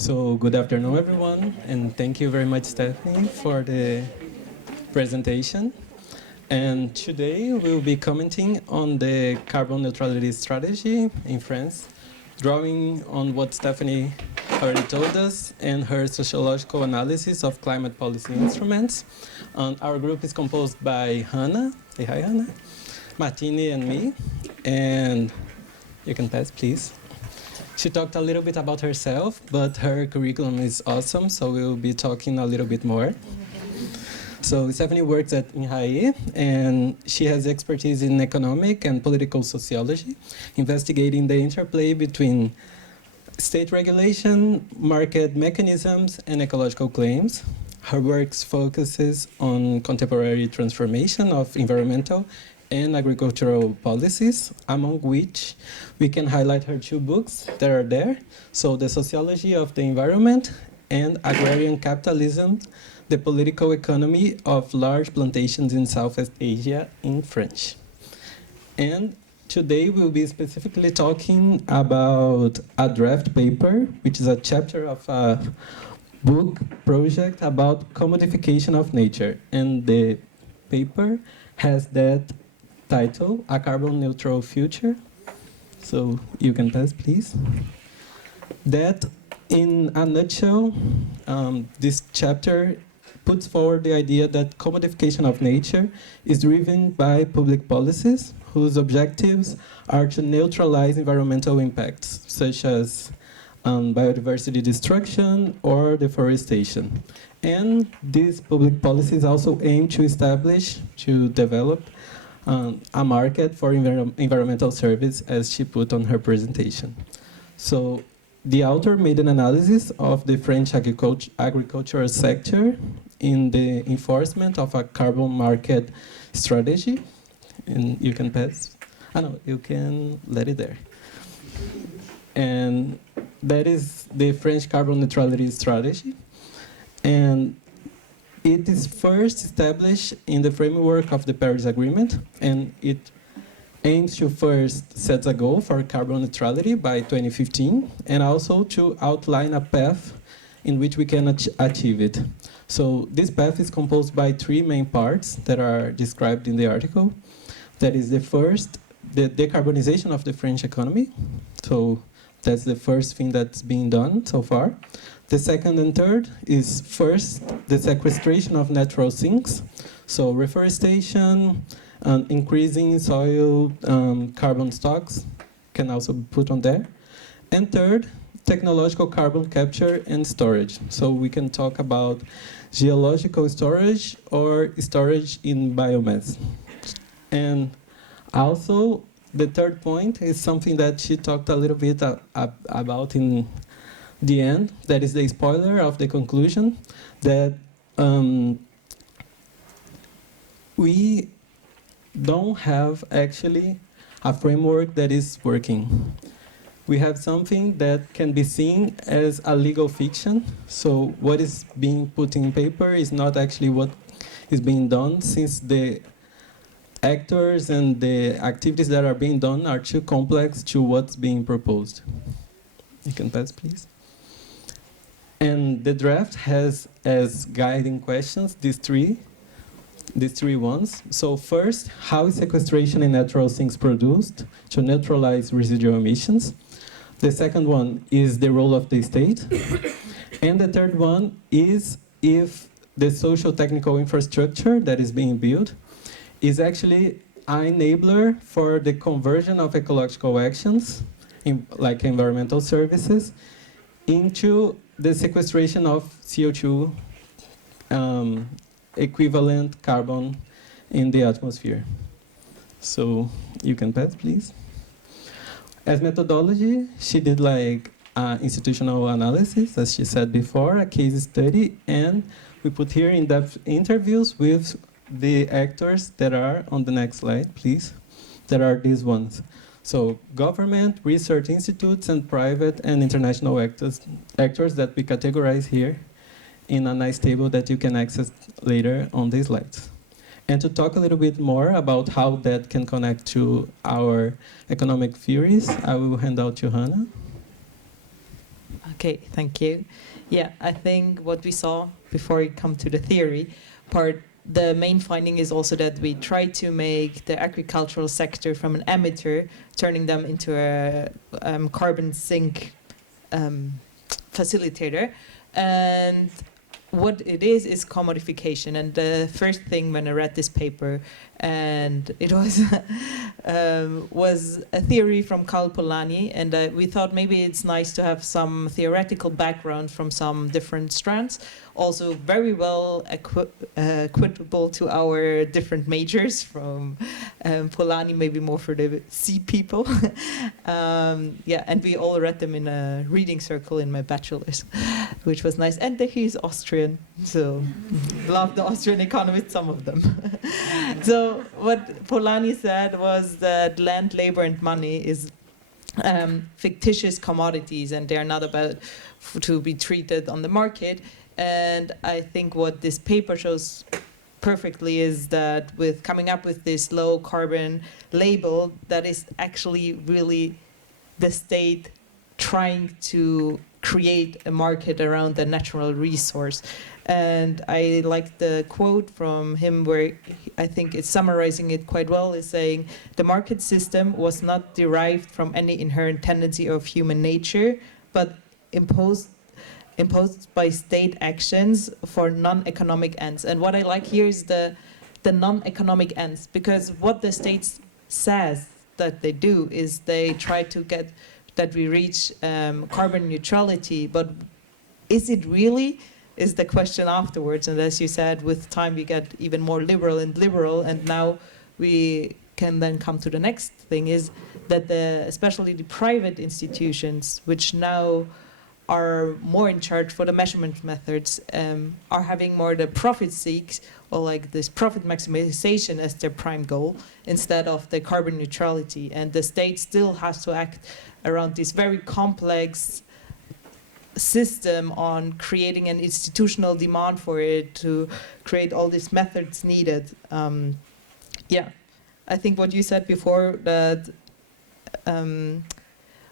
So good afternoon, everyone, and thank you very much, Stephanie, for the presentation. And today we'll be commenting on the carbon neutrality strategy in France, drawing on what Stephanie already told us and her sociological analysis of climate policy instruments. Our group is composed by Hanna, say hi Hanna, Martina and me, and you can pass, please. She talked a little bit about herself, but her curriculum is awesome, so we'll be talking a little bit more. So Stephanie works at INRAE, and she has expertise in economic and political sociology, investigating the interplay between state regulation, market mechanisms, and ecological claims. Her work focuses on contemporary transformation of environmental and agricultural policies, among which we can highlight her two books that are there. So The Sociology of the Environment and Agrarian Capitalism, the Political Economy of Large Plantations in Southeast Asia in French. And today we'll be specifically talking about a draft paper, which is a chapter of a book project about commodification of nature. And the paper has that title, A Carbon Neutral Future. So you can pass, please. That, in a nutshell, this chapter puts forward the idea that commodification of nature is driven by public policies whose objectives are to neutralize environmental impacts, such as biodiversity destruction or deforestation. And these public policies also aim to establish, to develop a market for environmental service, as she put on her presentation. So the author made an analysis of the French agricultural sector in the enforcement of a carbon market strategy. And you can pass. No, you can let it there. And that is the French carbon neutrality strategy. And it is first established in the framework of the Paris Agreement, and it aims to first set a goal for carbon neutrality by 2015, and also to outline a path in which we can achieve it. So this path is composed by three main parts that are described in the article. That is the first, the decarbonization of the French economy. So that's the first thing that's being done so far. The second and third is first the sequestration of natural sinks, so reforestation, increasing soil carbon stocks can also be put on there. And third, technological carbon capture and storage. So we can talk about geological storage or storage in biomass. And also, the third point is something that she talked a little bit about in the end, that is the spoiler of the conclusion, that we don't have actually a framework that is working. We have something that can be seen as a legal fiction, so what is being put in paper is not actually what is being done, since the actors and the activities that are being done are too complex to what's being proposed. You can pass, please. And the draft has as guiding questions these three ones. So first, how is sequestration in natural sinks produced to neutralize residual emissions? The second one is the role of the state. And the third one is if the social technical infrastructure that is being built is actually an enabler for the conversion of ecological actions, like environmental services, into the sequestration of CO2 equivalent carbon in the atmosphere. So you can pass, please. As methodology, she did like institutional analysis, as she said before, a case study, and we put here in-depth interviews with the actors that are on the next slide, please. There are these ones. So government, research institutes, and private and international actors that we categorize here in a nice table that you can access later on these slides. And to talk a little bit more about how that can connect to our economic theories, I will hand out to Hanna. Okay, thank you. Yeah, I think what we saw before we come to the theory part, the main finding is also that we try to make the agricultural sector from an emitter, turning them into a carbon sink facilitator. And what it is commodification. And the first thing when I read this paper, and it was a theory from Karl Polanyi, and we thought maybe it's nice to have some theoretical background from some different strands, also very well equitable to our different majors, from Polanyi maybe more for the C people. Yeah, and we all read them in a reading circle in my bachelor's, which was nice. And he's Austrian, so love the Austrian economists, some of them. So what Polanyi said was that land, labor, and money is fictitious commodities, and they're not about to be treated on the market. And I think what this paper shows perfectly is that with coming up with this low carbon label, that is actually really the state trying to create a market around the natural resource. And I like the quote from him where I think it's summarizing it quite well, is saying, the market system was not derived from any inherent tendency of human nature, but imposed by state actions for non-economic ends. And what I like here is the non-economic ends, because what the state says that they do is they try to get that we reach carbon neutrality, but is it really, is the question afterwards. And as you said, with time we get even more liberal, and now we can then come to the next thing, is that especially the private institutions, which now are more in charge for the measurement methods, are having more the profit seeks, or like this profit maximization as their prime goal, instead of the carbon neutrality. And the state still has to act around this very complex system on creating an institutional demand for it to create all these methods needed. Yeah, I think what you said before, that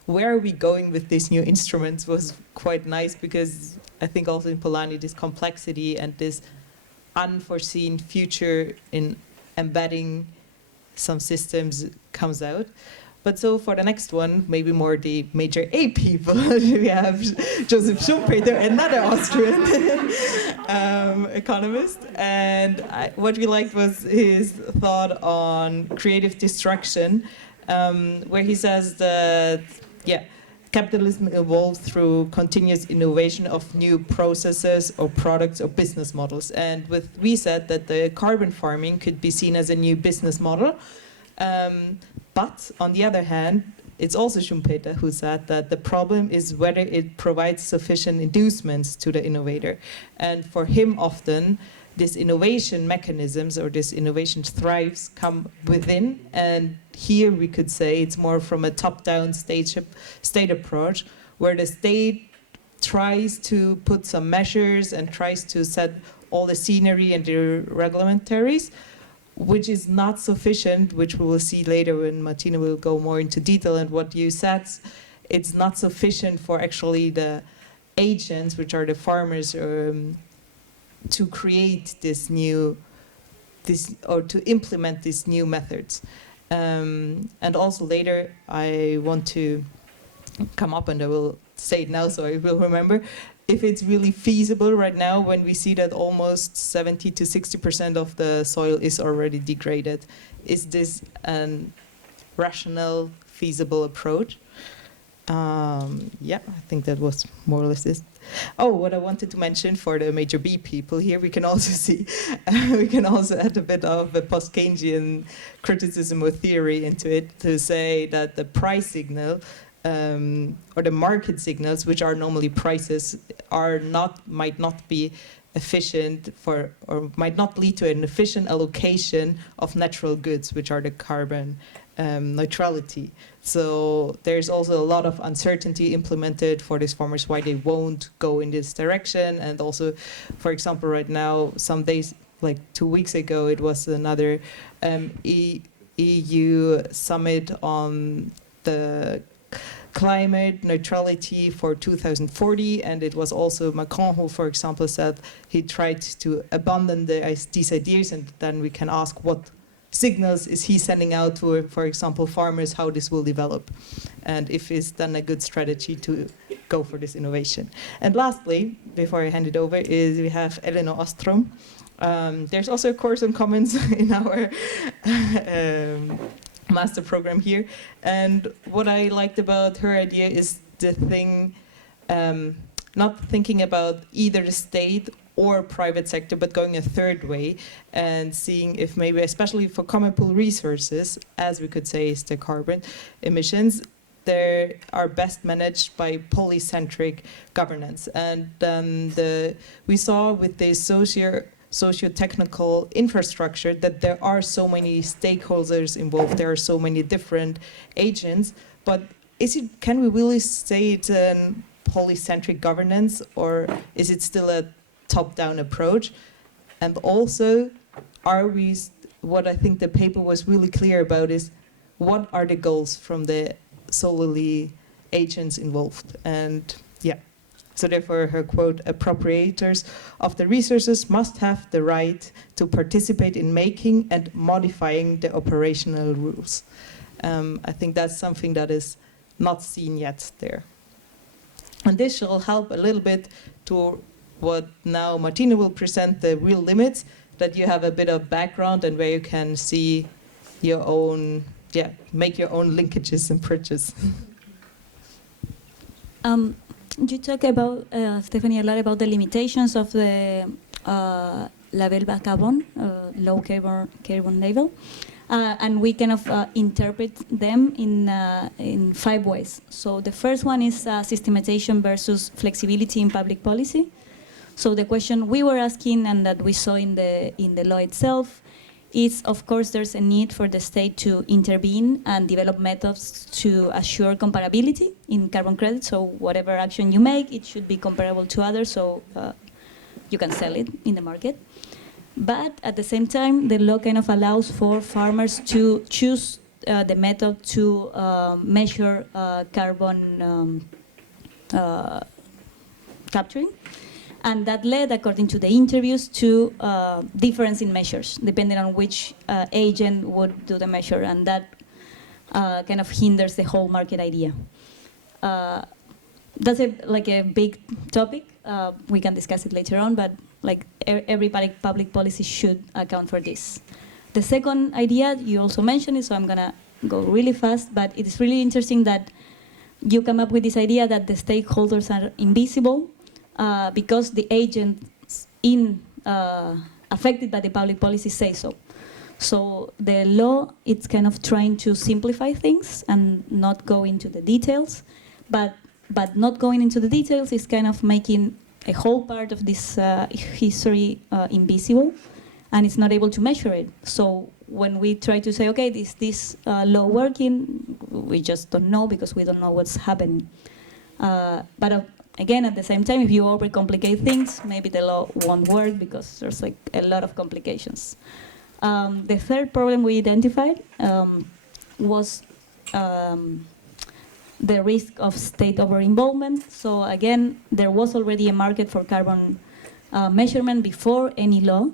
where are we going with these new instruments, was quite nice, because I think also in Polanyi this complexity and this unforeseen future in embedding some systems comes out. But so for the next one, maybe more the major A people, we have Joseph Schumpeter, another Austrian economist. And what we liked was his thought on creative destruction, where he says that, yeah, capitalism evolved through continuous innovation of new processes or products or business models. And we said that the carbon farming could be seen as a new business model. But on the other hand, it's also Schumpeter who said that the problem is whether it provides sufficient inducements to the innovator. And for him, often, these innovation mechanisms or this innovation thrives come within. And here we could say it's more from a top-down state approach, where the state tries to put some measures and tries to set all the scenery and the reglementaries, which is not sufficient, which we will see later when Martina will go more into detail. And what you said, it's not sufficient for actually the agents, which are the farmers, to create or to implement these new methods. And also later, I want to come up, and I will say it now so I will remember, if it's really feasible right now when we see that almost 70 to 60% of the soil is already degraded. Is this a rational, feasible approach? Yeah, I think that was more or less it. Oh, what I wanted to mention for the major B people here, we can also see, we can also add a bit of a post-Keynesian criticism or theory into it, to say that the price signal or the market signals, which are normally prices, might not be efficient for, or might not lead to an efficient allocation of natural goods, which are the carbon neutrality. So there's also a lot of uncertainty implemented for these farmers, why they won't go in this direction. And also, for example, right now, some days, like 2 weeks ago, it was another EU summit on the climate neutrality for 2040, and it was also Macron who, for example, said he tried to abandon these ideas, and then we can ask what signals is he sending out to, for example, farmers, how this will develop, and if it's then a good strategy to go for this innovation. And lastly, before I hand it over, is we have Elinor Ostrom. There's also a course on commons in our master program here, and what I liked about her idea is the thing, not thinking about either the state or private sector, but going a third way and seeing if maybe, especially for common pool resources, as we could say is the carbon emissions, they are best managed by polycentric governance. And we saw with the socio-technical infrastructure that there are so many stakeholders involved, there are so many different agents, but can we really say it's a polycentric governance, or is it still a top-down approach? And also, what I think the paper was really clear about is, what are the goals from the solely agents involved? And yeah, so therefore her quote, appropriators of the resources must have the right to participate in making and modifying the operational rules. I think that's something that is not seen yet there. And this shall help a little bit to what now Martina will present, the real limits, that you have a bit of background and where you can see your own, make your own linkages and bridges. You talk about, Stephanie, a lot about the limitations of the label bas carbon, low carbon label, and we kind of interpret them in 5 ways. So the first one is systematization versus flexibility in public policy. So the question we were asking, and that we saw in the law itself, is, of course, there's a need for the state to intervene and develop methods to assure comparability in carbon credits. So whatever action you make, it should be comparable to others, so you can sell it in the market. But at the same time, the law kind of allows for farmers to choose the method to measure carbon capturing. And that led, according to the interviews, to difference in measures, depending on which agent would do the measure, and that kind of hinders the whole market idea. That's like a big topic. We can discuss it later on, but like every public policy should account for this. The second idea you also mentioned it, so I'm gonna go really fast, but it is really interesting that you come up with this idea that the stakeholders are invisible, because the agents affected by the public policy say so. So the law, it's kind of trying to simplify things and not go into the details, but not going into the details is kind of making a whole part of this history invisible, and it's not able to measure it. So when we try to say, okay, is this law working, we just don't know because we don't know what's happening. But again, at the same time, if you overcomplicate things, maybe the law won't work because there's like a lot of complications. The third problem we identified was the risk of state over-involvement. So again, there was already a market for carbon measurement before any law,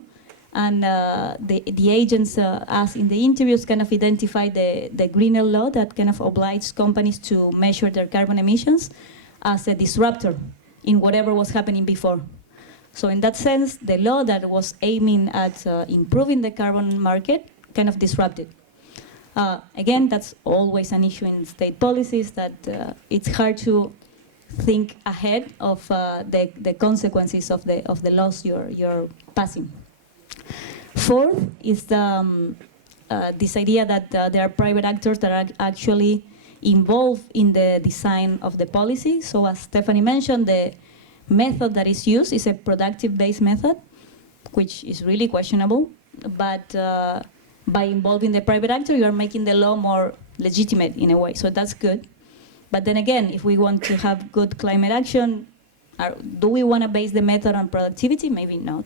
and the agents, as in the interviews, kind of identified the greener law that kind of obliged companies to measure their carbon emissions as a disruptor in whatever was happening before. So in that sense, the law that was aiming at improving the carbon market kind of disrupted. Again, that's always an issue in state policies, that it's hard to think ahead of the consequences of the laws you're passing. Fourth is this idea that there are private actors that are actually involved in the design of the policy. So as Stephanie mentioned, the method that is used is a productive-based method, which is really questionable. But by involving the private actor, you are making the law more legitimate in a way. So that's good. But then again, if we want to have good climate action, do we want to base the method on productivity? Maybe not.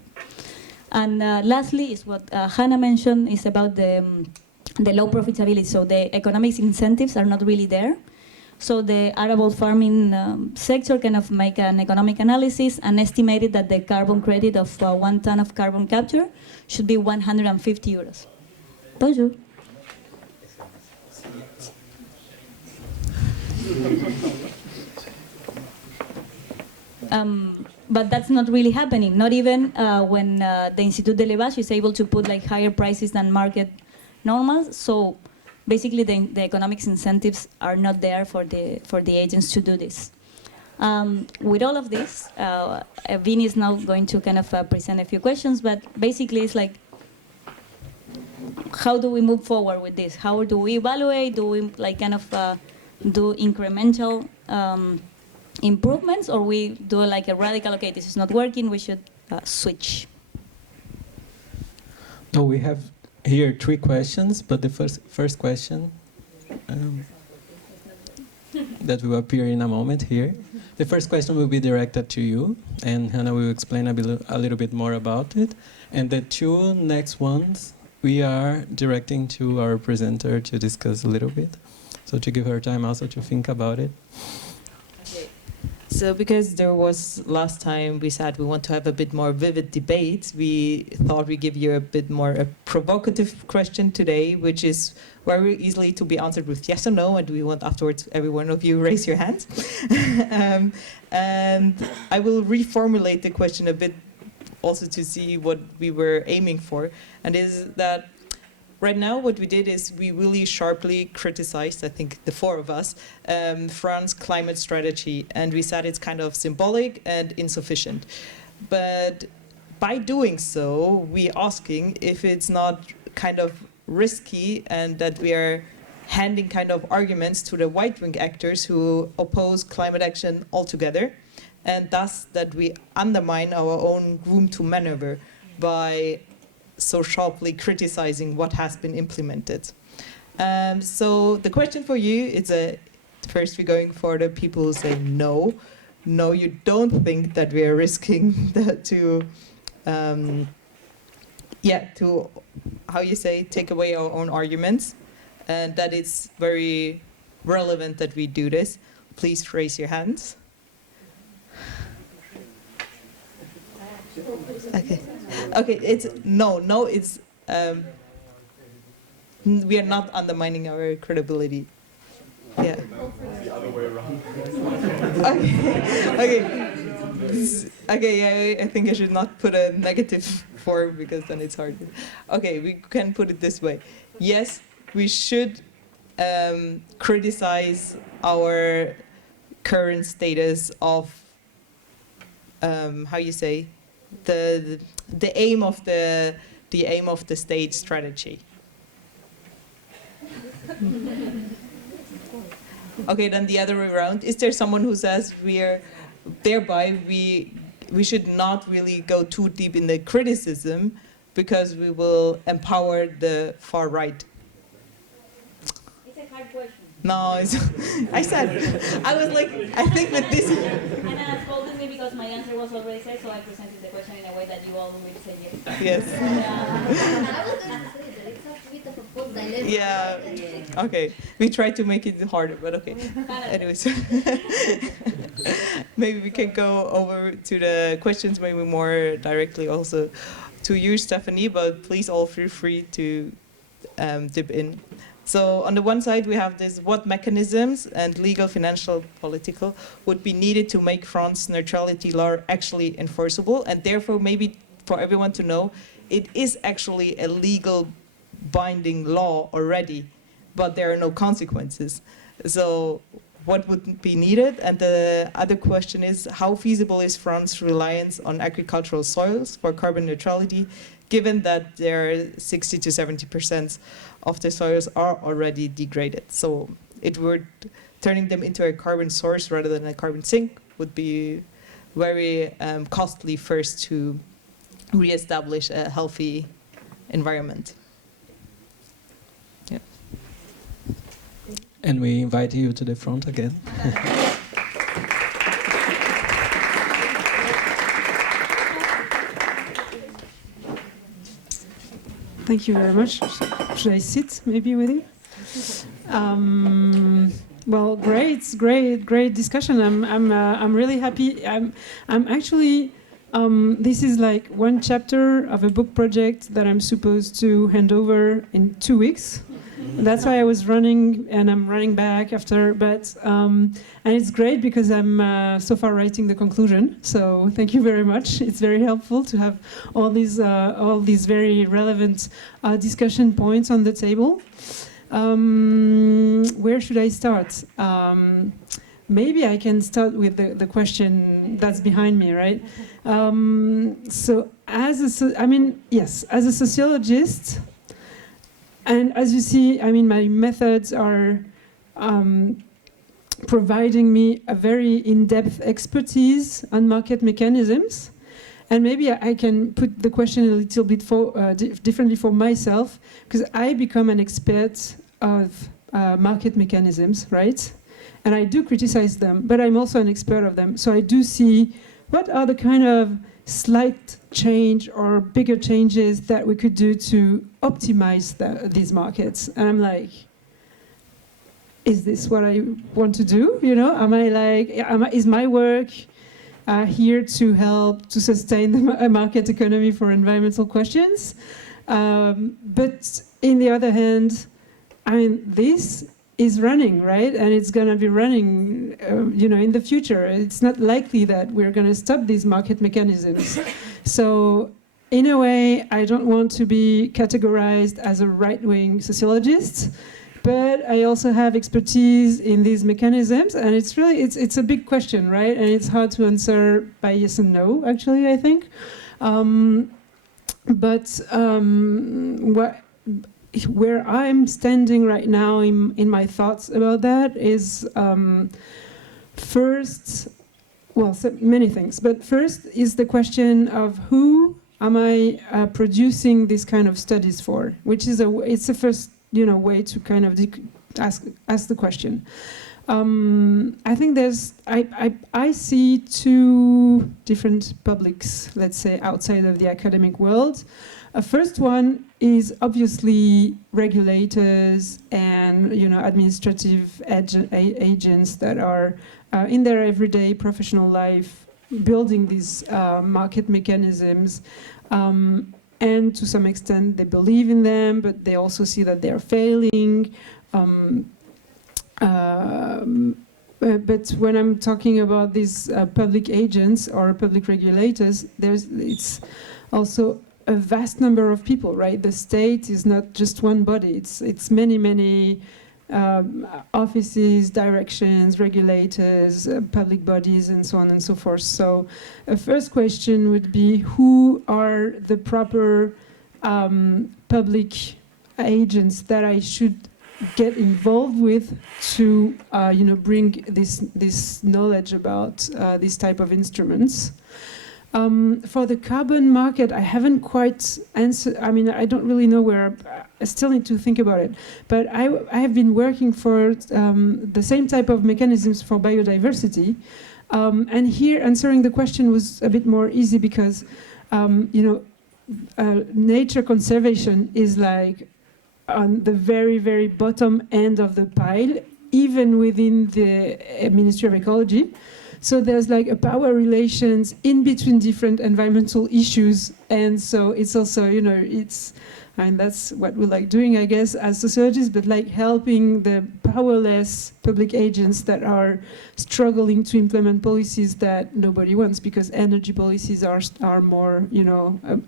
And lastly is what Hanna mentioned, is about the low profitability. So the economic incentives are not really there. So the arable farming sector kind of make an economic analysis and estimated that the carbon credit of 1 ton of carbon capture should be 150 euros. Bonjour. But that's not really happening. Not even when the Institut de l'Élevage is able to put like higher prices than market normals. So basically, the economics incentives are not there for the agents to do this. With all of this, Vini is now going to kind of present a few questions. But basically, it's like, how do we move forward with this? How do we evaluate? Do we like kind of do incremental improvements, or we do like a radical, okay, this is not working, we should switch? No, we have here 3 questions, but the first question that will appear in a moment here. The first question will be directed to you, and Hanna will explain a little bit more about it. And the 2 next ones we are directing to our presenter to discuss a little bit, so to give her time also to think about it. So because there was last time we said we want to have a bit more vivid debate, we thought we'd give you a bit more a provocative question today, which is very easily to be answered with yes or no, and we want afterwards every one of you raise your hands. And I will reformulate the question a bit also to see what we were aiming for, and is that right now, what we did is we really sharply criticized, I think the 4 of us, France's climate strategy, and we said it's kind of symbolic and insufficient. But by doing so, we're asking if it's not kind of risky and that we are handing kind of arguments to the right-wing actors who oppose climate action altogether, and thus that we undermine our own room to maneuver by so sharply criticizing what has been implemented. So the question for you is, first we're going for the people who say no. No, you don't think that we are risking to how you say, take away our own arguments, and that it's very relevant that we do this. Please raise your hands. Okay. Okay, it's no, it's we are not undermining our credibility. Yeah. The other way around. Okay, yeah, I think I should not put a negative form because then it's hard. Okay, we can put it this way. Yes, we should criticize our current status of how you say, the aim of the state strategy. Okay, then the other way around. Is there someone who says we should not really go too deep in the criticism because we will empower the far right? It's a hard question. No, I said, I was like, I think with this. Hanna scolded me because my answer was already said, so I presented the question in a way that you all will say yes. Yes. I was going to say that it's a bit of a false dilemma. Yeah. Okay. We tried to make it harder, but okay. Anyways, maybe we can go over to the questions, maybe more directly also to you, Stephanie. But please all feel free to dip in. So on the one side, we have this: what mechanisms and legal, financial, political would be needed to make France neutrality law actually enforceable, and therefore maybe for everyone to know, it is actually a legal binding law already, but there are no consequences. So what would be needed? And the other question is, how feasible is France's reliance on agricultural soils for carbon neutrality, given that there are 60 to 70% of the soils are already degraded? So it would, turning them into a carbon source rather than a carbon sink would be very costly first to re-establish a healthy environment. Yeah. And we invite you to the front again. Thank you very much. Should I sit maybe with you? Well, great discussion. I'm really happy. I'm actually. This is like one chapter of a book project that I'm supposed to hand over in 2 weeks. That's why I was running, and I'm running back after. But and it's great because I'm so far writing the conclusion. So thank you very much. It's very helpful to have all these very relevant discussion points on the table. Where should I start? Maybe I can start with the question that's behind me, right? So, as a sociologist, and as you see, I mean, my methods are providing me a very in-depth expertise on market mechanisms. And maybe I can put the question a little bit differently for myself, because I become an expert of market mechanisms, right? And I do criticize them, but I'm also an expert of them. So I do see what are the kind of slight change or bigger changes that we could do to optimize these markets. And I'm like, is this what I want to do? You know, is my work here to help to sustain a market economy for environmental questions? But in the other hand, I mean, this is running, right? And it's going to be running, in the future. It's not likely that we're going to stop these market mechanisms. So, in a way, I don't want to be categorized as a right-wing sociologist, but I also have expertise in these mechanisms, and it's really, it's a big question, right? And it's hard to answer by yes and no, actually, I think. Where I'm standing right now in my thoughts about that is first, well, so many things, but first is the question of who am I producing this kind of studies for, which is it's the first way to kind of ask the question. I think I see two different publics, let's say, outside of the academic world. A first one is obviously regulators and administrative agents that are in their everyday professional life building these market mechanisms, and to some extent they believe in them, but they also see that they're failing. But when I'm talking about these public agents or public regulators, it's also a vast number of people, right? The state is not just one body. It's many offices, directions, regulators, public bodies, and so on and so forth. So a first question would be, who are the proper public agents that I should get involved with to bring this knowledge about this type of instruments? For the carbon market, I haven't quite answered. I mean, I don't really know where. I still need to think about it. But I have been working for the same type of mechanisms for biodiversity, and here answering the question was a bit more easy because, nature conservation is like on the very, very bottom end of the pile, even within the Ministry of Ecology. So there's like a power relations in between different environmental issues. And so it's also, that's what we like doing, I guess, as sociologists, but like helping the powerless public agents that are struggling to implement policies that nobody wants, because energy policies are more,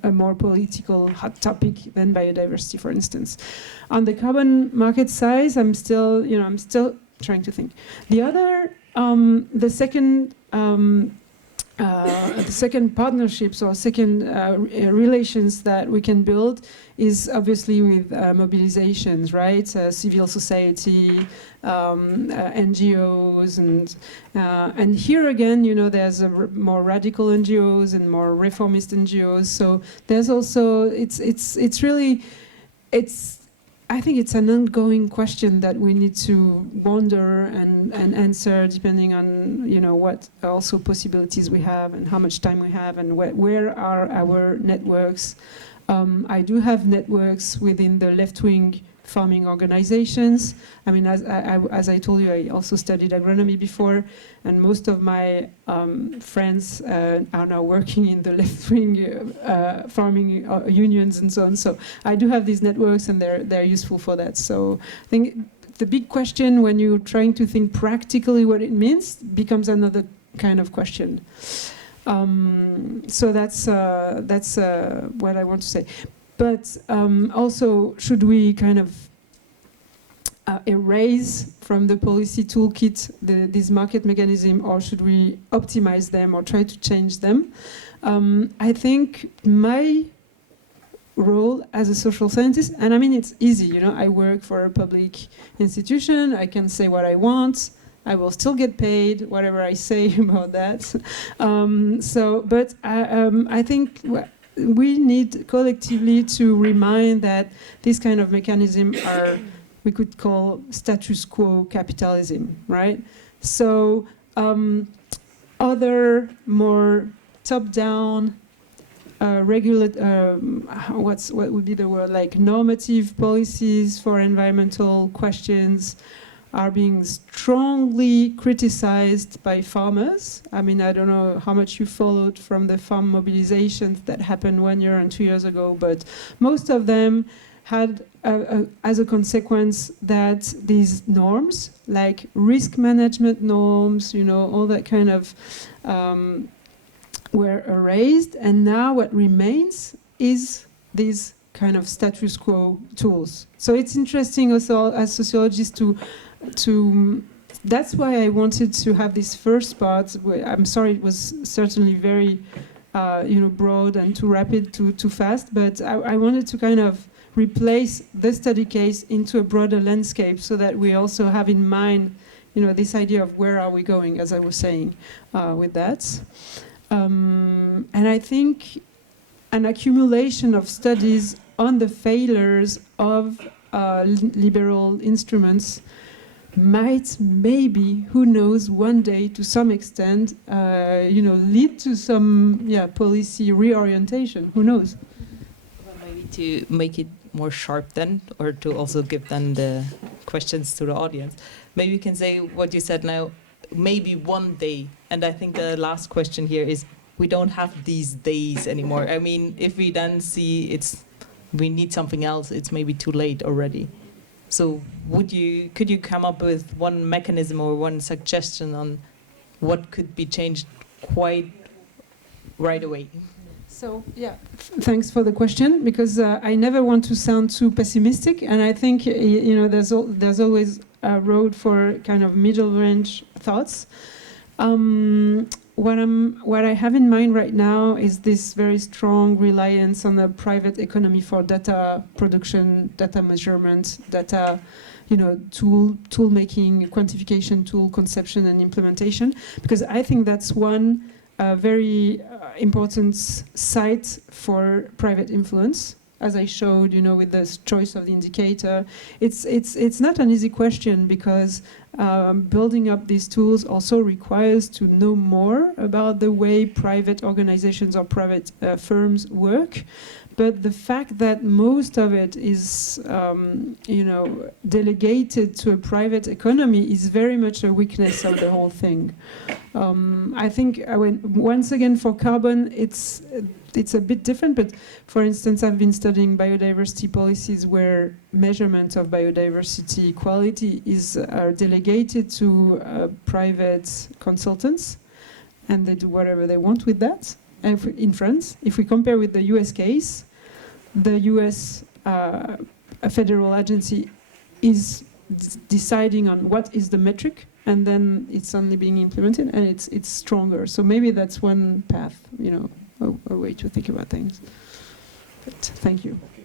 a more political hot topic than biodiversity, for instance. On the carbon market side, I'm still trying to think. The other, the second partnerships or second relations that we can build is obviously with mobilizations, right? Civil society, NGOs, and here again, there's more radical NGOs and more reformist NGOs. So there's also I think it's an ongoing question that we need to wonder and answer, depending on what also possibilities we have and how much time we have and where are our networks. I do have networks within the left-wing farming organizations. I mean, as I told you, I also studied agronomy before, and most of my friends are now working in the left-wing farming unions and so on. So I do have these networks, and they're useful for that. So I think the big question when you're trying to think practically what it means becomes another kind of question. So that's what I want to say. But also, should we kind of erase from the policy toolkit this market mechanism, or should we optimize them or try to change them? I think my role as a social scientist, and I mean it's easy, you know, I work for a public institution, I can say what I want, I will still get paid, whatever I say about that. But I think we need collectively to remind that this kind of mechanism are, we could call status quo capitalism, right? So other more top-down what would be the word, like normative policies for environmental questions are being strongly criticized by farmers. I mean, I don't know how much you followed from the farm mobilizations that happened 1 year and 2 years ago, but most of them had as a consequence that these norms, like risk management norms, you know, all that kind of, were erased, and now what remains is these kind of status quo tools. So it's interesting also as sociologists to that's why I wanted to have this first part. I'm sorry, it was certainly very broad and too rapid, too fast, but I wanted to kind of replace the study case into a broader landscape so that we also have in mind, you know, this idea of where are we going, as I was saying, with that. And I think an accumulation of studies on the failures of liberal instruments might, maybe, who knows, one day to some extent, lead to some policy reorientation. Who knows? Well, maybe to make it more sharp then, or to also give then the questions to the audience. Maybe you can say what you said now, maybe one day. And I think the last question here is, we don't have these days anymore. I mean, if we then see we need something else, it's maybe too late already. So could you come up with one mechanism or one suggestion on what could be changed quite right away? So thanks for the question, because I never want to sound too pessimistic, and I think there's always a road for kind of middle range thoughts. What I have in mind right now is this very strong reliance on the private economy for data production, data measurement, data, tool making, quantification, tool conception and implementation, because I think that's one very important site for private influence. As I showed, with the choice of the indicator, it's not an easy question, because building up these tools also requires to know more about the way private organizations or private firms work. But the fact that most of it is, delegated to a private economy is very much a weakness of the whole thing. I think, once again, for carbon, it's a bit different, but for instance, I've been studying biodiversity policies where measurement of biodiversity quality are delegated to private consultants, and they do whatever they want with that. And in France, if we compare with the US case, the US federal agency is deciding on what is the metric, and then it's only being implemented, and it's stronger. So maybe that's one path, a way to think about things. But thank you. Okay.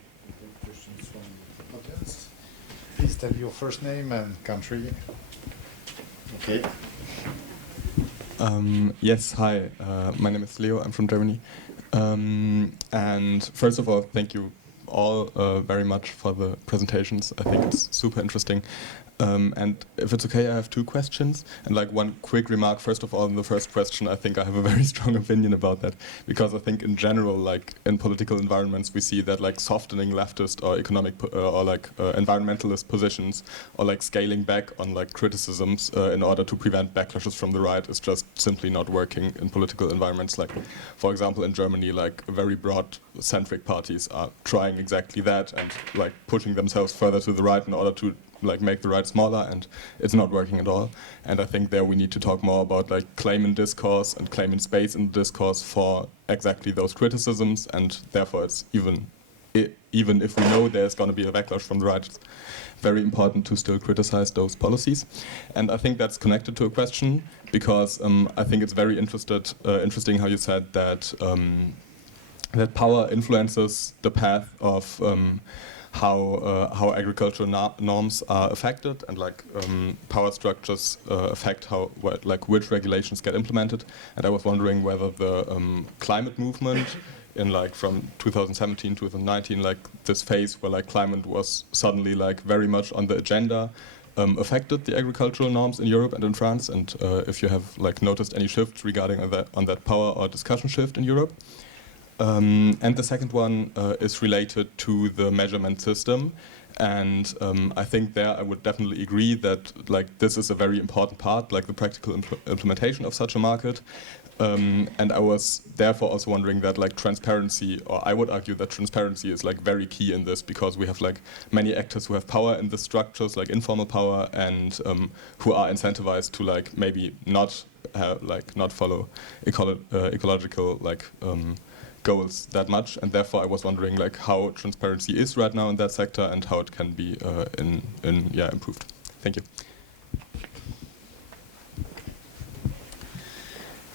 Questions from the audience? Please tell your first name and country. Okay. Yes, hi. My name is Leo. I'm from Germany. And first of all, thank you all very much for the presentations. I think it's super interesting. And if it's okay, I have two questions. And like one quick remark, first of all, on the first question, I think I have a very strong opinion about that, because I think in general, like in political environments, we see that like softening leftist or economic or like environmentalist positions, or like scaling back on like criticisms in order to prevent backlashes from the right is just simply not working in political environments. Like, for example, in Germany, like very broad-centric parties are trying exactly that and like pushing themselves further to the right in order to like make the right smaller, and it's not working at all. And I think there we need to talk more about like claiming discourse and claiming space in the discourse for exactly those criticisms, and therefore it's even if we know there's going to be a backlash from the right, it's very important to still criticize those policies. And I think that's connected to a question, because I think it's very interesting how you said that that power influences the path of how agricultural norms are affected, and like power structures affect which regulations get implemented. And I was wondering whether the climate movement in like from 2017 to 2019, like this phase where like climate was suddenly like very much on the agenda, affected the agricultural norms in Europe and in France, and if you have like noticed any shifts regarding on that power or discussion shift in Europe. And the second one is related to the measurement system, and I think there I would definitely agree that like this is a very important part, like the practical implementation of such a market. And I was therefore also wondering that like transparency, or I would argue that transparency is like very key in this, because we have like many actors who have power in the structures, like informal power, and who are incentivized to like maybe not follow ecological like goals that much, and therefore I was wondering like how transparency is right now in that sector and how it can be improved. Thank you.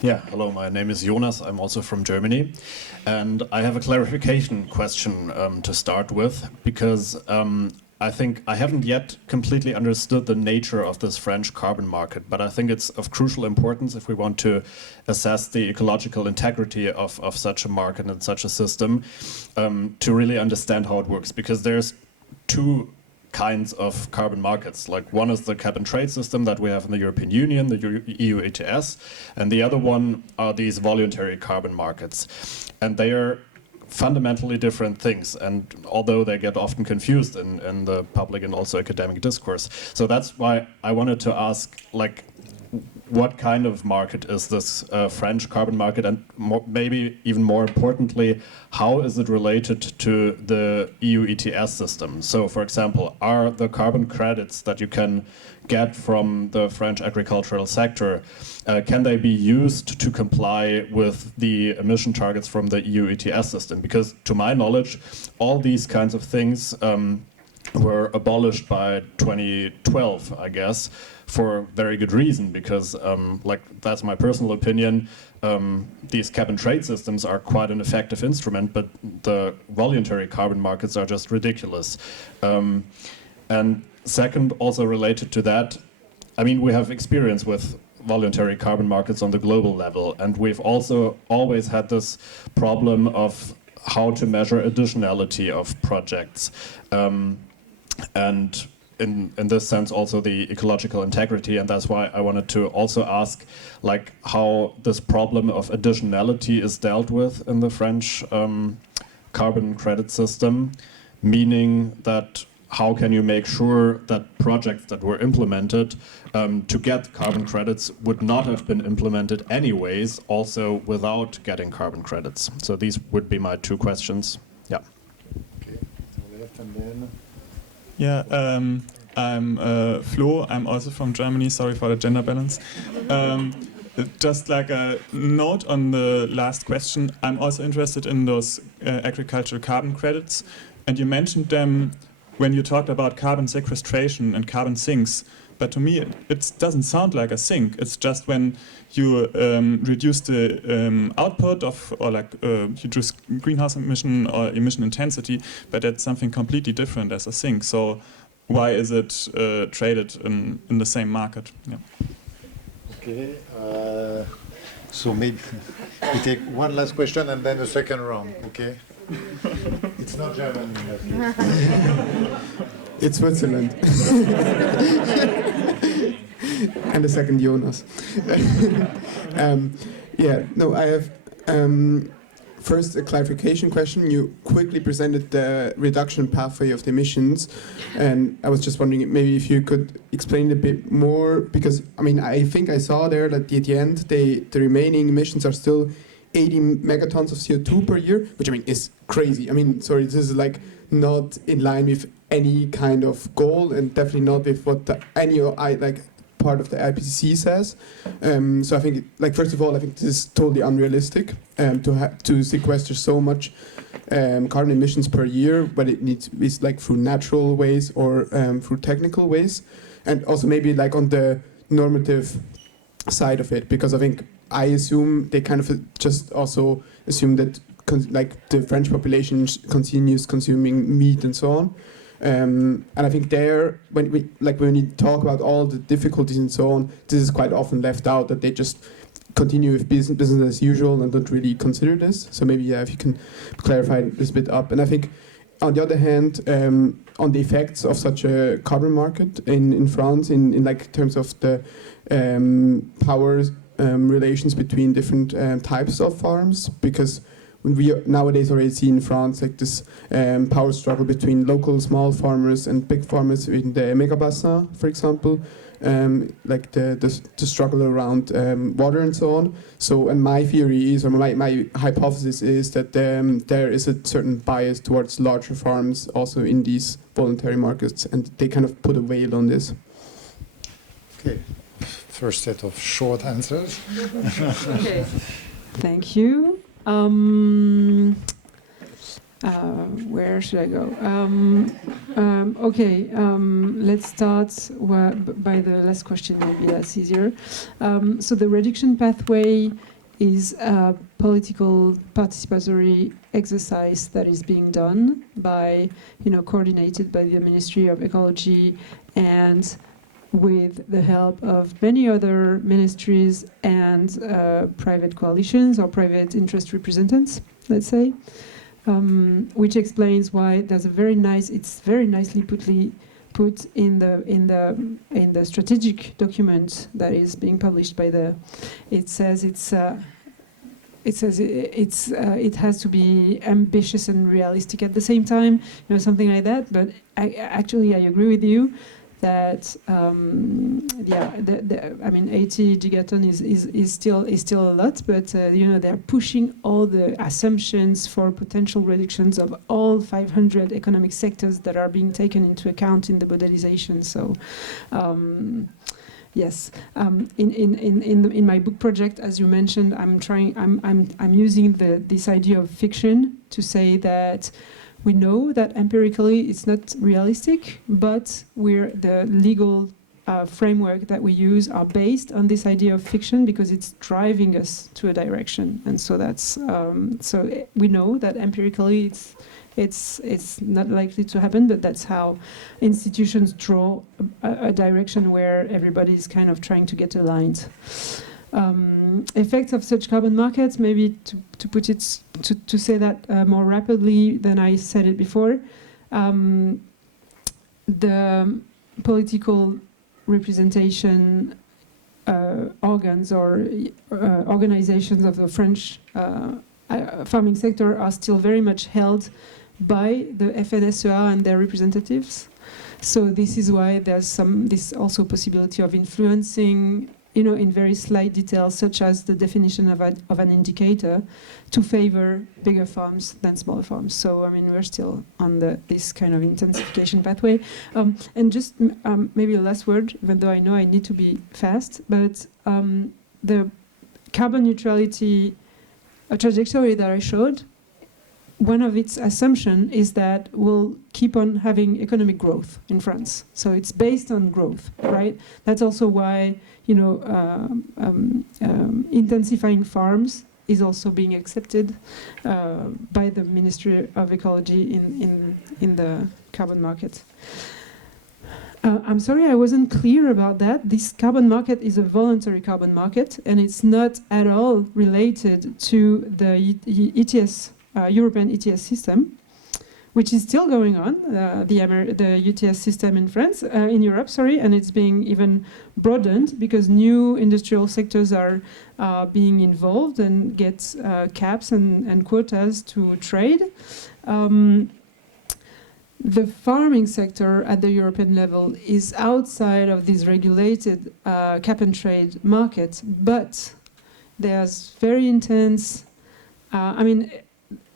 Yeah, hello, my name is Jonas, I'm also from Germany, and I have a clarification question to start with, because I think I haven't yet completely understood the nature of this French carbon market, but I think it's of crucial importance if we want to assess the ecological integrity of such a market and such a system, to really understand how it works, because there's two kinds of carbon markets. Like, one is the cap and trade system that we have in the European Union, the EU ETS, and the other one are these voluntary carbon markets. And they are fundamentally different things, and although they get often confused in the public and also academic discourse. So that's why I wanted to ask, like, what kind of market is this French carbon market, and maybe even more importantly, how is it related to the EU ETS system? So, for example, are the carbon credits that you can get from the French agricultural sector, can they be used to comply with the emission targets from the EU ETS system? Because to my knowledge, all these kinds of things were abolished by 2012, I guess, for very good reason, because like, that's my personal opinion, these cap and trade systems are quite an effective instrument, but the voluntary carbon markets are just ridiculous. And second, also related to that, I mean, we have experience with voluntary carbon markets on the global level, and we've also always had this problem of how to measure additionality of projects. And in this sense also the ecological integrity, and that's why I wanted to also ask, like, how this problem of additionality is dealt with in the French carbon credit system, meaning that how can you make sure that projects that were implemented to get carbon credits would not have been implemented anyways, also without getting carbon credits? So these would be my two questions. Yeah. Okay, left and then. Yeah, I'm Flo. I'm also from Germany. Sorry for the gender balance. Just like a note on the last question, I'm also interested in those agricultural carbon credits. And you mentioned them when you talked about carbon sequestration and carbon sinks. But to me, it doesn't sound like a sink. It's just when you reduce the output of, or like reduce greenhouse emission or emission intensity, but that's something completely different as a sink. So why is it traded in the same market? Yeah. Okay, so maybe we take one last question and then a second round, okay? It's not German. It's Switzerland. And the second Jonas. Yeah, no, I have first a clarification question. You quickly presented the reduction pathway of the emissions, and I was just wondering maybe if you could explain a bit more, because I mean I think I saw there that at the end the remaining emissions are still 80 megatons of CO2 per year, which I mean is crazy. I mean, sorry, this is like not in line with any kind of goal, and definitely not with what part of the IPCC says. So I think, like, first of all, I think this is totally unrealistic to sequester so much carbon emissions per year, but it needs is like through natural ways or through technical ways, and also maybe like on the normative side of it, because I think I assume they kind of just also assume that like the French population continues consuming meat and so on. And I think there, when we talk about all the difficulties and so on, this is quite often left out, that they just continue with business as usual and don't really consider this. So maybe, yeah, if you can clarify this bit up. And I think, on the other hand, on the effects of such a carbon market in France, in like terms of the power relations between different types of farms, because we nowadays already see in France like this power struggle between local small farmers and big farmers in the megabassin, for example, like the struggle around water and so on. So, and my theory is, or my hypothesis is that there is a certain bias towards larger farms also in these voluntary markets, and they kind of put a veil on this. Okay, first set of short answers. Okay, thank you. Where should I go? Let's start by the last question, maybe that's easier. So the reduction pathway is a political participatory exercise that is being done by, coordinated by the Ministry of Ecology and with the help of many other ministries and private coalitions or private interest representatives, let's say, which explains why there's it's very nicely put in the strategic document that is being published by it has to be ambitious and realistic at the same time, something like that. But I agree with you that 80 gigaton is still a lot, but they're pushing all the assumptions for potential reductions of all 500 economic sectors that are being taken into account in the modelization. So yes, in my book project, as you mentioned, I'm using this idea of fiction to say that we know that empirically it's not realistic, but the legal framework that we use are based on this idea of fiction because it's driving us to a direction. And so that's so we know that empirically it's not likely to happen, but that's how institutions draw a direction where everybody is kind of trying to get aligned. Effects of such carbon markets, maybe to put it to say that more rapidly than I said it before, the political representation organs or organizations of the French farming sector are still very much held by the FNSEA and their representatives. So this is why there's this also possibility of influencing, in very slight details, such as the definition of an indicator, to favor bigger farms than smaller farms. So, I mean, we're still on this kind of intensification pathway. And just maybe a last word, even though I know I need to be fast, but the carbon neutrality trajectory that I showed, one of its assumptions is that we'll keep on having economic growth in France. So it's based on growth, right? That's also why intensifying farms is also being accepted by the Ministry of Ecology in the carbon market. I'm sorry I wasn't clear about that. This carbon market is a voluntary carbon market, and it's not at all related to the ETS, European ETS system, which is still going on, the UTS system in France, in Europe, sorry, and it's being even broadened because new industrial sectors are being involved and get caps and quotas to trade. The farming sector at the European level is outside of this regulated cap and trade market, but there's very intense, I mean,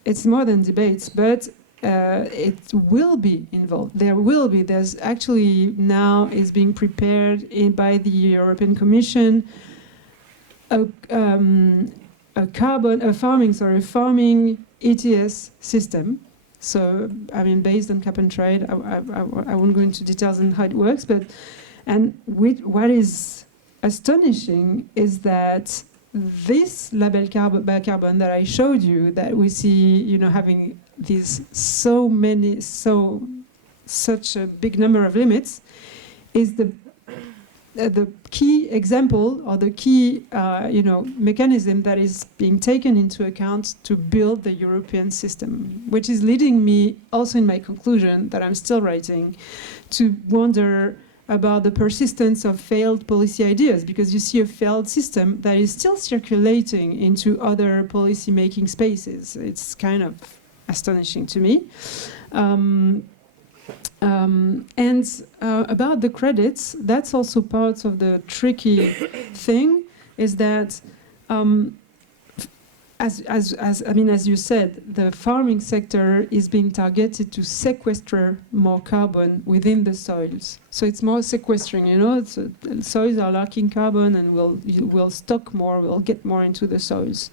it's more than debates, but it will be involved. There's actually now is being prepared by the European Commission a farming ETS system. So, I mean, based on cap and trade, I won't go into details on how it works, but, and what is astonishing is that this label carbon that I showed you, that we see, you know, having these such a big number of limits, is the key example or the key mechanism that is being taken into account to build the European system, which is leading me also in my conclusion that I'm still writing to wonder about the persistence of failed policy ideas, because you see a failed system that is still circulating into other policy making spaces. It's kind of astonishing to me. About the credits, that's also part of the tricky thing, is that, as you said, the farming sector is being targeted to sequester more carbon within the soils. So it's more sequestering, you know, soils are lacking carbon and we'll stock more, we'll get more into the soils.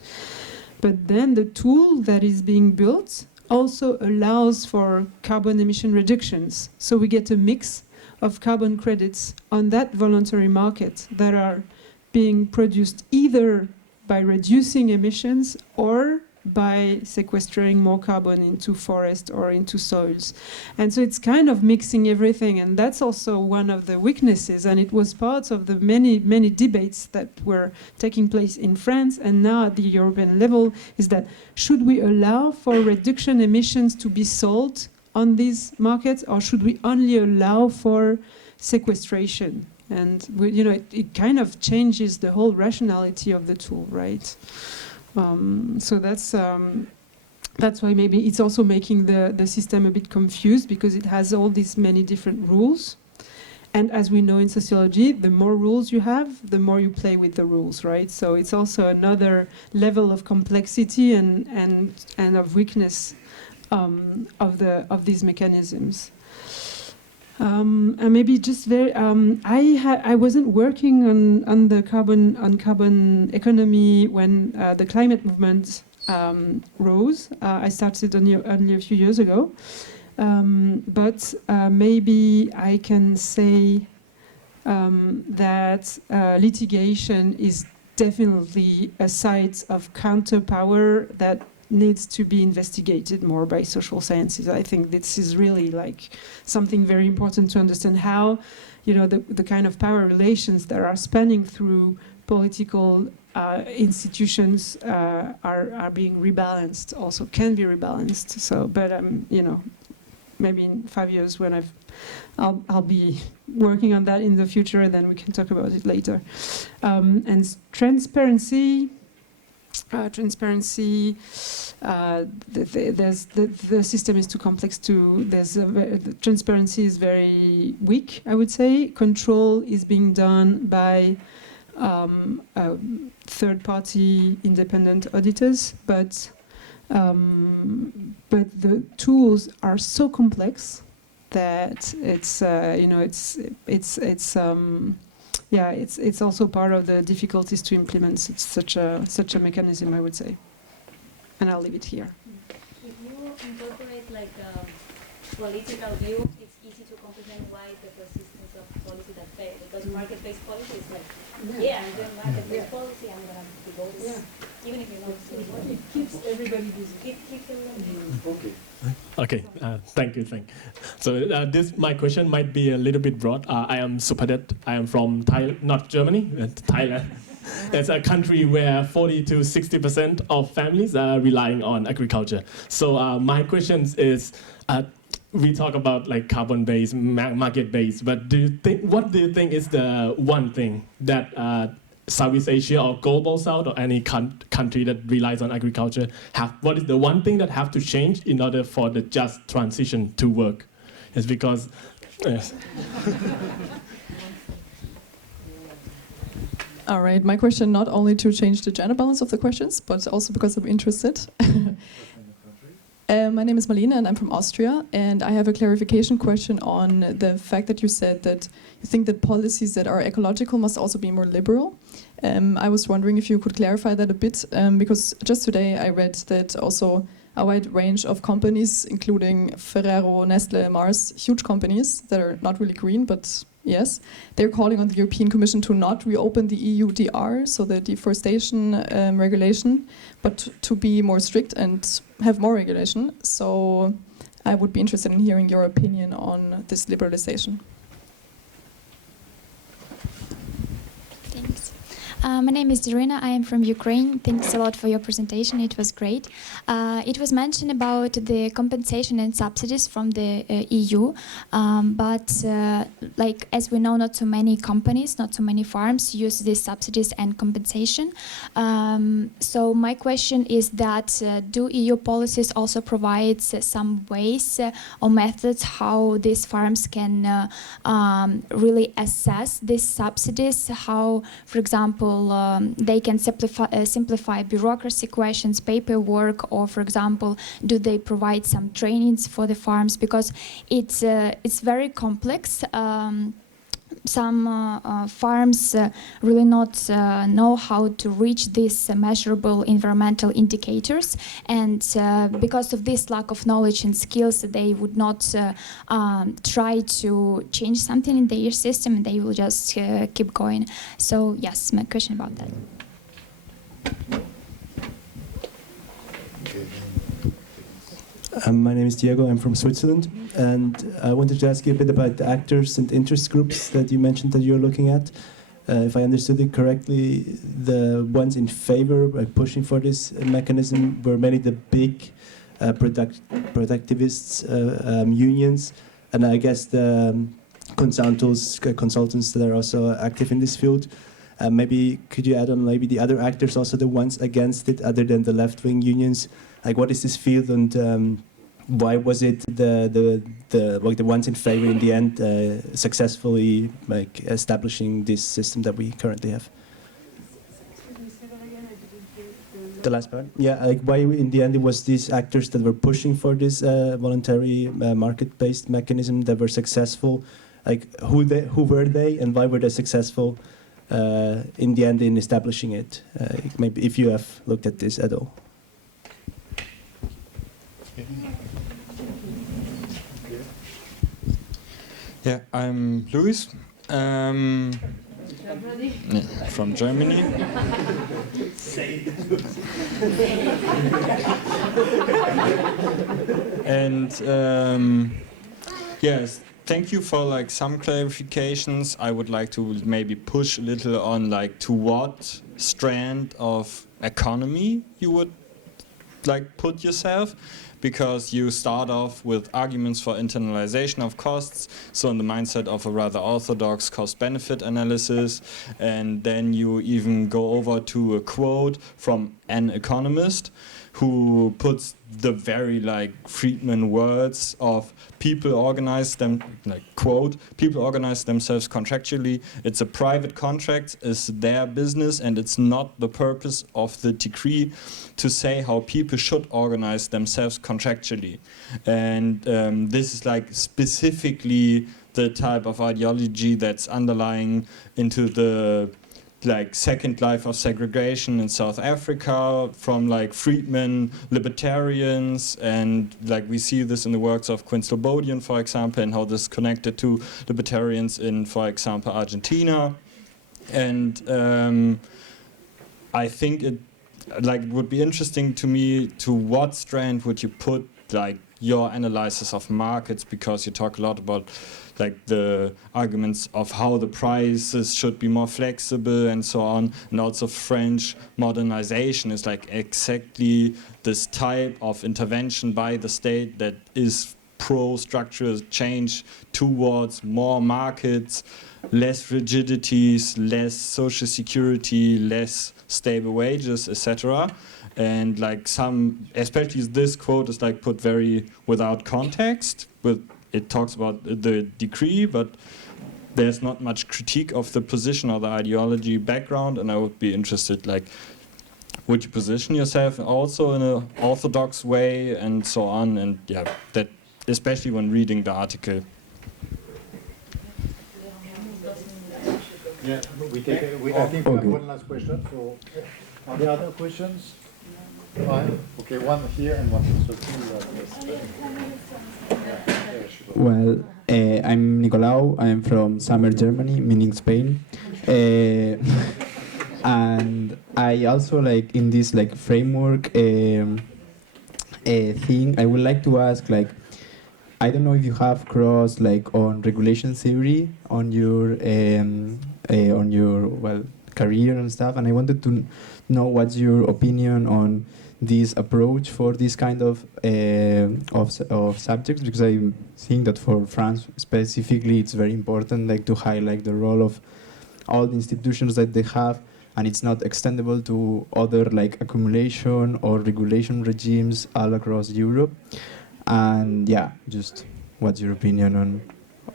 But then the tool that is being built also allows for carbon emission reductions. So we get a mix of carbon credits on that voluntary market that are being produced either by reducing emissions or by sequestering more carbon into forest or into soils. And so it's kind of mixing everything, and that's also one of the weaknesses, and it was part of the many debates that were taking place in France and now at the European level, is that should we allow for reduction emissions to be sold on these markets, or should we only allow for sequestration? And it kind of changes the whole rationality of the tool, right? So that's why maybe it's also making the system a bit confused, because it has all these many different rules. And as we know in sociology, the more rules you have, the more you play with the rules, right? So it's also another level of complexity and of weakness of these mechanisms. And maybe just very, I wasn't working on the carbon economy when the climate movement rose. I started only a few years ago, but maybe I can say that litigation is definitely a site of counterpower that needs to be investigated more by social sciences. I think this is really like something very important to understand how, the kind of power relations that are spanning through political institutions are being rebalanced, also can be rebalanced. So, but maybe in 5 years when I'll be working on that in the future, then we can talk about it later. And transparency. The system is too complex the transparency is very weak, I would say. Control is being done by third-party independent auditors, but the tools are so complex that it's also part of the difficulties to implement such a mechanism, I would say. And I'll leave it here. If you incorporate like a political view, it's easy to comprehend why the persistence of policy that fails. Because market-based policy is like, I'm doing market-based policy, I'm going to go this, even if you know it keeps everybody busy. It keeps everyone busy. Okay, thank you. So my question might be a little bit broad. I am Supadet. I am from Thailand, not Germany, Thailand. It's a country where 40 to 60% of families are relying on agriculture. So my question is, we talk about like carbon-based, market-based, but what do you think is the one thing that Southeast Asia or Global South or any country that relies on agriculture what is the one thing that have to change in order for the just transition to work? It's because, yes. All right, my question not only to change the gender balance of the questions, but also because I'm interested. My name is Martina and I'm from Austria, and I have a clarification question on the fact that you said that you think that policies that are ecological must also be more liberal. I was wondering if you could clarify that a bit, because just today I read that also a wide range of companies, including Ferrero, Nestle, Mars, huge companies that are not really green, but yes, they're calling on the European Commission to not reopen the EUDR, so the deforestation regulation, but to be more strict and have more regulation. So I would be interested in hearing your opinion on this liberalization. Thanks. My name is Irina. I am from Ukraine. Thanks a lot for your presentation. It was great. It was mentioned about the compensation and subsidies from the EU, but like as we know, not so many companies, not so many farms use these subsidies and compensation. So my question is that do EU policies also provide some ways or methods how these farms can really assess these subsidies? How, for example, they can simplify bureaucracy questions, paperwork, or for example, do they provide some trainings for the farms? Because it's very complex. Some farms really not know how to reach these measurable environmental indicators, and because of this lack of knowledge and skills, they would not try to change something in their system, and they will just keep going. So yes, my question about that. My name is Diego, I'm from Switzerland, and I wanted to ask you a bit about the actors and interest groups that you mentioned that you're looking at. If I understood it correctly, the ones in favor of pushing for this mechanism were mainly the big productivists, unions, and I guess the consultants that are also active in this field. Maybe could you add on maybe the other actors, also the ones against it, other than the left-wing unions? Like, what is this field, and why was it the ones in favor in the end successfully like establishing this system that we currently have? The last part, yeah, like why in the end it was these actors that were pushing for this voluntary market-based mechanism that were successful. Like who were they, and why were they successful in the end in establishing it? Maybe if you have looked at this at all. Yeah, I'm Luis, from Germany. And yes, thank you for like some clarifications. I would like to maybe push a little on like to what strand of economy you would like put yourself, because you start off with arguments for internalization of costs, so in the mindset of a rather orthodox cost-benefit analysis, and then you even go over to a quote from an economist who puts the very like Friedman words of people organize them, like quote, people organize themselves contractually. It's a private contract, it's their business, and it's not the purpose of the decree to say how people should organize themselves contractually. And this is like specifically the type of ideology that's underlying into the like second life of segregation in South Africa from like Friedman libertarians, and like we see this in the works of Quinn Slobodian, for example, and how this is connected to libertarians in, for example, Argentina. And I think it like would be interesting to me, to what strand would you put like your analysis of markets, because you talk a lot about like the arguments of how the prices should be more flexible and so on, and also French modernization is like exactly this type of intervention by the state that is pro-structural change towards more markets, less rigidities, less social security, less stable wages, etc. And like some, especially this quote is like put very without context. It talks about the decree, but there's not much critique of the position or the ideology background. And I would be interested, like, would you position yourself also in an orthodox way and so on? And yeah, that especially when reading the article. Yeah, I think we have one last question. So, are there other questions? Fine. Okay, one here and one here. So Well, I'm Nicolau. I'm from summer Germany, meaning Spain, and I also like in this like framework thing. I would like to ask like, I don't know if you have crossed like on regulation theory on your well career and stuff, and I wanted to know what's your opinion on this approach for this kind of subjects, because I think that for France specifically it's very important like to highlight the role of all the institutions that they have, and it's not extendable to other like accumulation or regulation regimes all across Europe. And yeah, just what's your opinion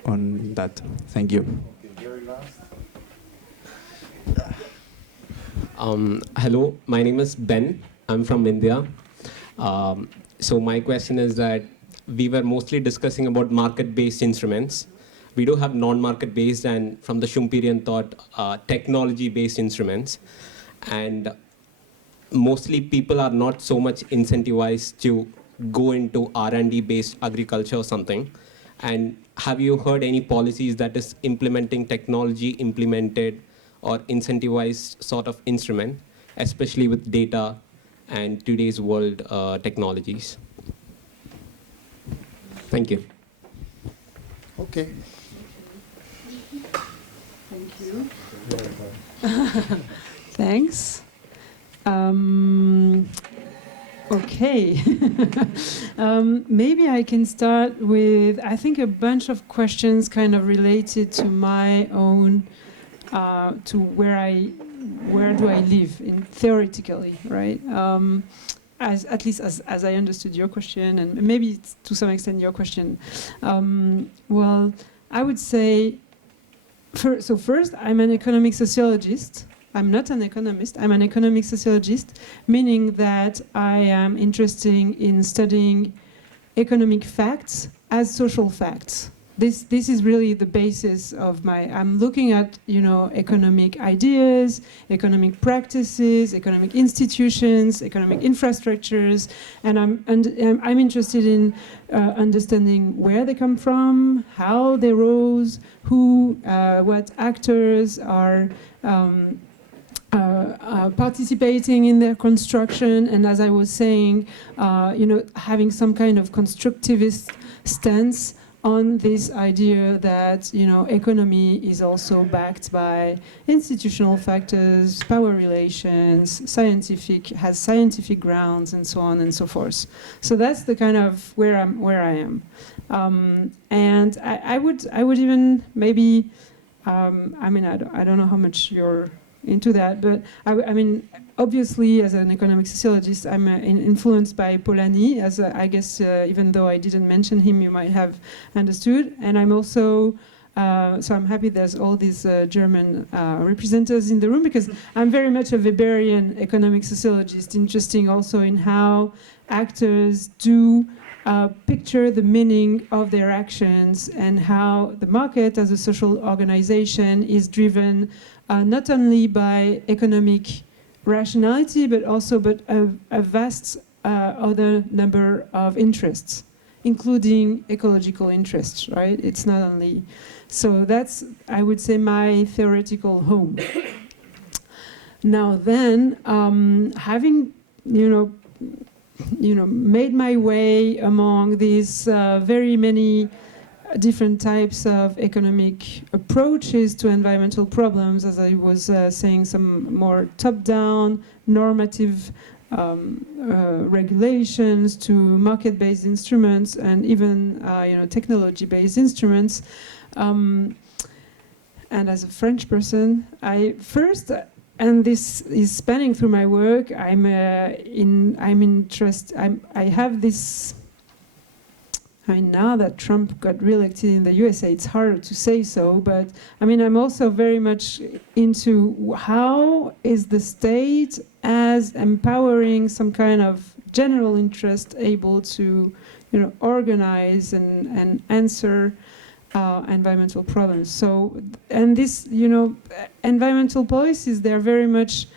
on that? Thank you. Okay, very last. Hello, my name is Ben. I'm from India. So my question is that we were mostly discussing about market-based instruments. We do have non-market-based and from the Schumpeterian thought, technology-based instruments. And mostly people are not so much incentivized to go into R&D-based agriculture or something. And have you heard any policies that is implementing technology implemented or incentivized sort of instrument, especially with data and today's world technologies? Thank you. Okay. Thank you. Thanks. Okay. Maybe I can start with, I think, a bunch of questions kind of related to my own, to where do I live in theoretically, right? At least as I understood your question, and maybe it's to some extent your question. Well, I would say, first, I'm an economic sociologist. I'm not an economist, I'm an economic sociologist, meaning that I am interested in studying economic facts as social facts. This is really the basis of I'm looking at, economic ideas, economic practices, economic institutions, economic infrastructures, and I'm interested in understanding where they come from, how they rose, what actors are participating in their construction, and as I was saying, having some kind of constructivist stance on this idea that economy is also backed by institutional factors, power relations, has scientific grounds, and so on and so forth. So that's the kind of where I am, and I would even maybe I don't know how much you're into that, but I mean, obviously, as an economic sociologist, I'm influenced by Polanyi, as I guess, even though I didn't mention him, you might have understood. And I'm also, so I'm happy there's all these German representatives in the room, because I'm very much a Weberian economic sociologist, interesting also in how actors do picture the meaning of their actions, and how the market as a social organization is driven not only by economic rationality, but also a vast other number of interests, including ecological interests, right? It's not only... So that's, I would say, my theoretical home. Now then, having, made my way among these very many different types of economic approaches to environmental problems, as I was saying, some more top-down normative regulations to market-based instruments and even technology-based instruments. And as a French person, and this is spanning through my work, I have this. Now that Trump got reelected in the USA, it's harder to say so, but I'm also very much into how is the state as empowering some kind of general interest able to, organize and answer environmental problems. So, and this, environmental policies, they're very much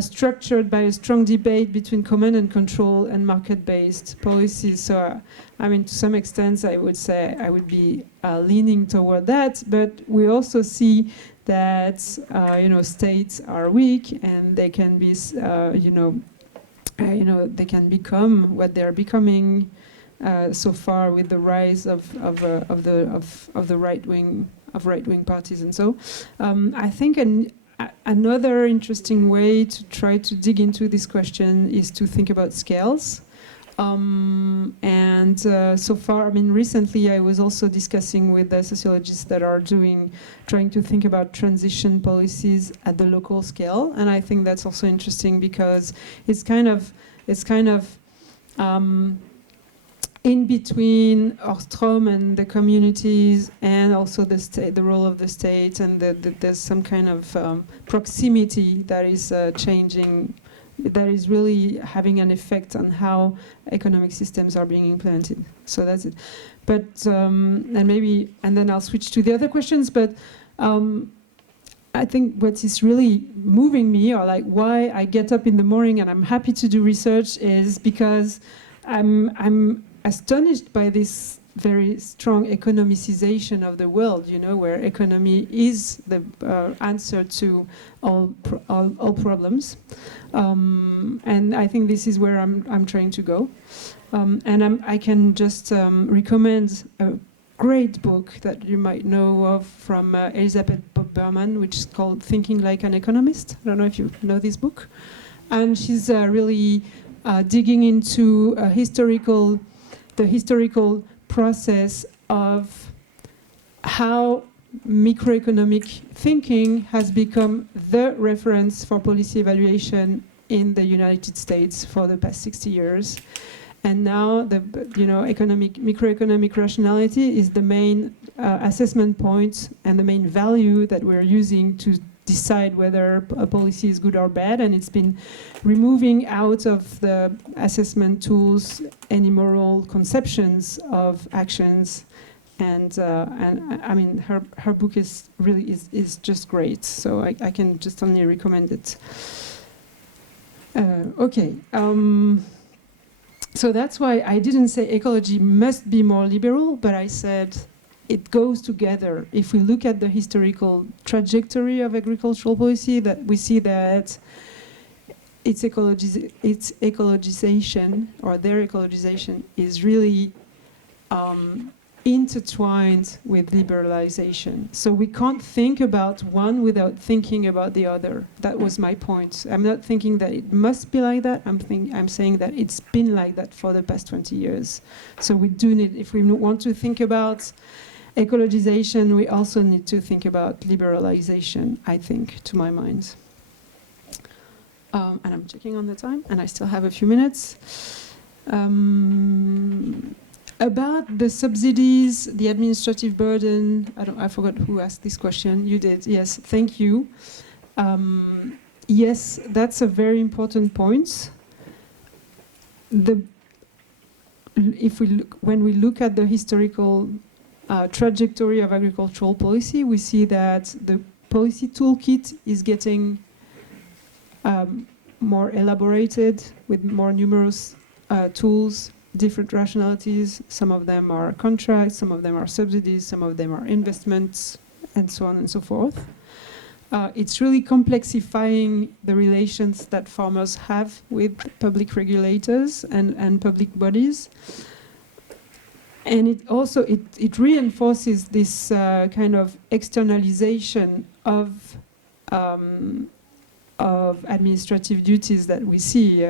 structured by a strong debate between command and control and market-based policies. So, to some extent, I would say I would be leaning toward that. But we also see that states are weak and they can be, they can become what they are becoming so far with the rise of the right wing parties. And so, I think another interesting way to try to dig into this question is to think about scales. So far, recently I was also discussing with the sociologists that are trying to think about transition policies at the local scale. And I think that's also interesting because it's kind of in between Ostrom and the communities, and also the state, the role of the state, and there's some kind of proximity that is changing, that is really having an effect on how economic systems are being implemented. So that's it. But and then I'll switch to the other questions. But I think what is really moving me, or like why I get up in the morning and I'm happy to do research, is because I'm astonished by this very strong economicization of the world, where economy is the answer to all problems. And I think this is where I'm trying to go. And I can just recommend a great book that you might know of from Elizabeth Berman, which is called Thinking Like an Economist. I don't know if you know this book. And she's really digging into the historical process of how microeconomic thinking has become the reference for policy evaluation in the United States for the past 60 years. And now the microeconomic rationality is the main assessment point and the main value that we're using to decide whether a policy is good or bad, and it's been removing out of the assessment tools any moral conceptions of actions, and her book is really just great. So I can just only recommend it. Okay. So that's why I didn't say ecology must be more liberal, but I said it goes together. If we look at the historical trajectory of agricultural policy, that we see that its ecologization, or their ecologization, is really intertwined with liberalization. So we can't think about one without thinking about the other. That was my point. I'm not thinking that it must be like that. I'm saying that it's been like that for the past 20 years. So we do need, if we want to think about ecologization, we also need to think about liberalization, I think, to my mind. And I'm checking on the time, and I still have a few minutes. About the subsidies, the administrative burden, I forgot who asked this question. You did, yes, thank you. Yes, that's a very important point. When we look at the historical trajectory of agricultural policy, we see that the policy toolkit is getting more elaborated with more numerous tools, different rationalities. Some of them are contracts, some of them are subsidies, some of them are investments, and so on and so forth. it's really complexifying the relations that farmers have with public regulators and public bodies. And it also it reinforces this kind of externalization of administrative duties that we see.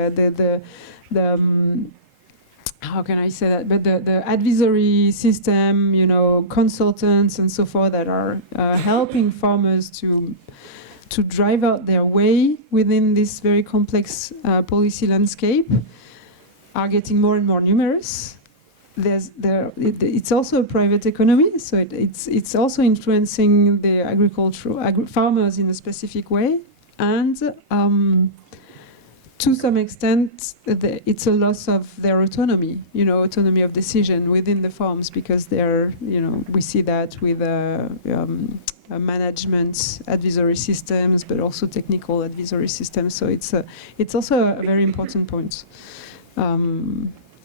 How can I say that? But the advisory system, you know, consultants and so forth that are helping farmers to drive out their way within this very complex policy landscape are getting more and more numerous. It's also a private economy, so it's also influencing the farmers in a specific way, and to some extent, it's a loss of their autonomy, you know, autonomy of decision within the farms, because they're, you know, we see that with management advisory systems, but also technical advisory systems. So it's also a very important point.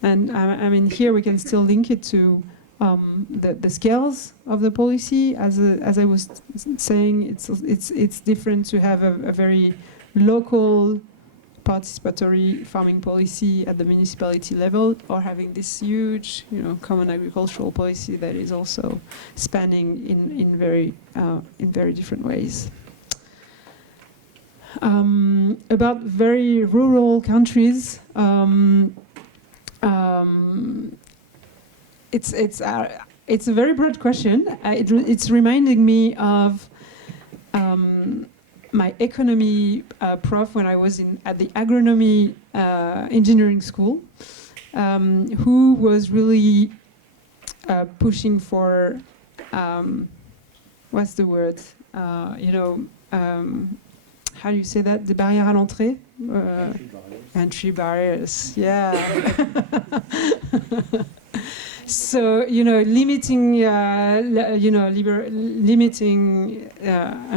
And I mean, here we can still link it to the scales of the policy. As I was saying, it's different to have a very local participatory farming policy at the municipality level, or having this huge, you know, common agricultural policy that is also spanning in very different ways. About very rural countries. It's a very broad question. It's reminding me of my economy prof when I was at the agronomy engineering school, who was really pushing for what's the word? You know, how do you say that? The barrières à l'entrée? Entry barriers, yeah. So, you know, limiting, I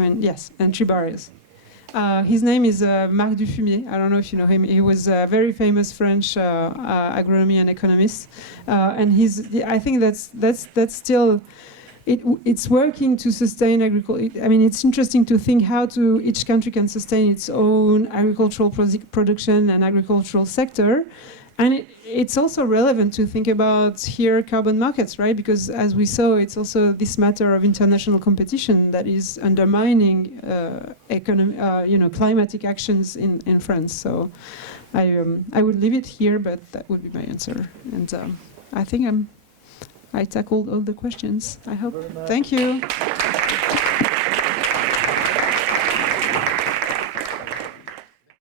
mean, yes, entry barriers. His name is Marc Dufumier. I don't know if you know him. He was a very famous French agronomy and economist, and I think that's still. It's working to sustain agriculture. I mean, it's interesting to think how each country can sustain its own agricultural production and agricultural sector. And it's also relevant to think about here carbon markets, right? Because as we saw, it's also this matter of international competition that is undermining climatic actions in France. So I would leave it here, but that would be my answer. And I think I tackled all the questions, I hope. Thank you.